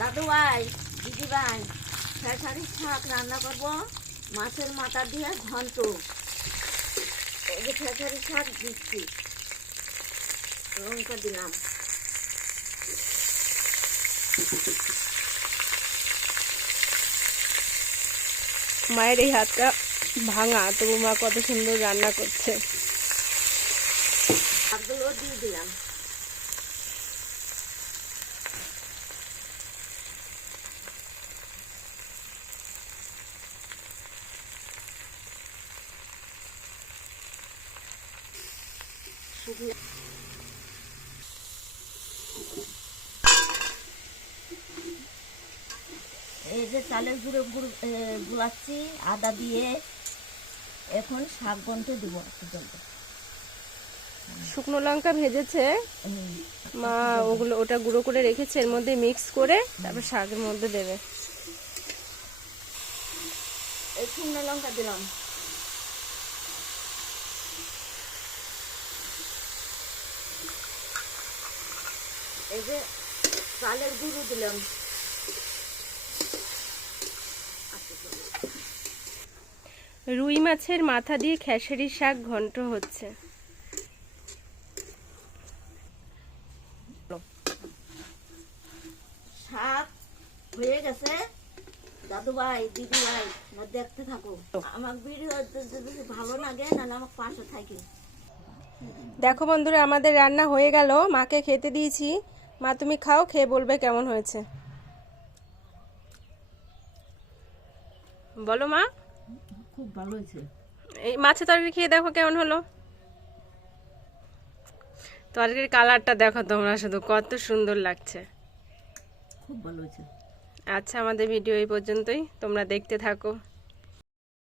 দাদু ভাই, দিদি ভাই, খেসারির শাক রান্না করবো মাছের মাথা দিয়ে ঘন্ট। এই যে খেসারির শাক দিচ্ছি, লঙ্কা দিলাম। মায়ের এই হাতটা ভাঙা, তবু মা কত সুন্দর রান্না করছে। শাকগুলো দিয়ে দিলাম। এই যে চালের গুঁড়ো গুলাচ্ছি আদা দিয়ে, এখন শাক গন্টে দিব। শুকনো লঙ্কা ভেজেছে মা, ওটা গুঁড়ো করে রেখেছে, এর মধ্যে মিক্স করে তারপর শাকের মধ্যে দেবে। এই শুকনো লঙ্কা দিলাম। এই যে চালের গুঁড়ো দিলাম। রুই মাছের মাথা দিয়ে খেসারি শাক ঘন্ট হচ্ছে। শাক হয়ে গেছে। দাদু ভাই, দিদি ভাই, দেখতে থাকো। আমার ভিডিও যদি ভালো লাগে, নাহলে আমার পাশে থাকি। দেখো বন্ধুরা, আমাদের রান্না হয়ে গেল, মাকে খেতে দিয়েছি। মা তুমি খাও, খেয়ে বলবে কেমন হয়েছে। বলো মা। খুব ভালো হয়েছে। এই মাছের তরকারি খেয়ে দেখো কেমন হলো। তরকারির কালারটা দেখো তোমরা, শুধু কত সুন্দর লাগছে। খুব ভালো হয়েছে। আচ্ছা, আমাদের ভিডিও এই পর্যন্তই, তোমরা দেখতে থাকো।